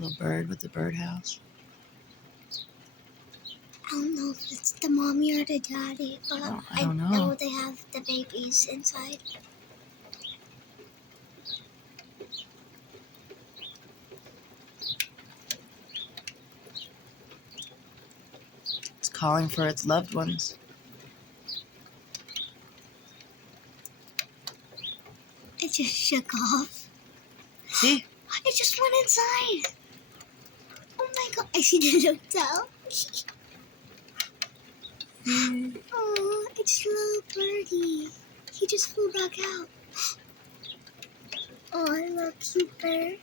Little bird with the birdhouse. I don't know if it's the mommy or the daddy, but I don't know. I know they have the babies inside. It's calling for its loved ones. It just shook off. See? It just went inside. Oh my god, I see the hotel. Oh, it's little birdie. He just flew back out. Oh, I love cute bird.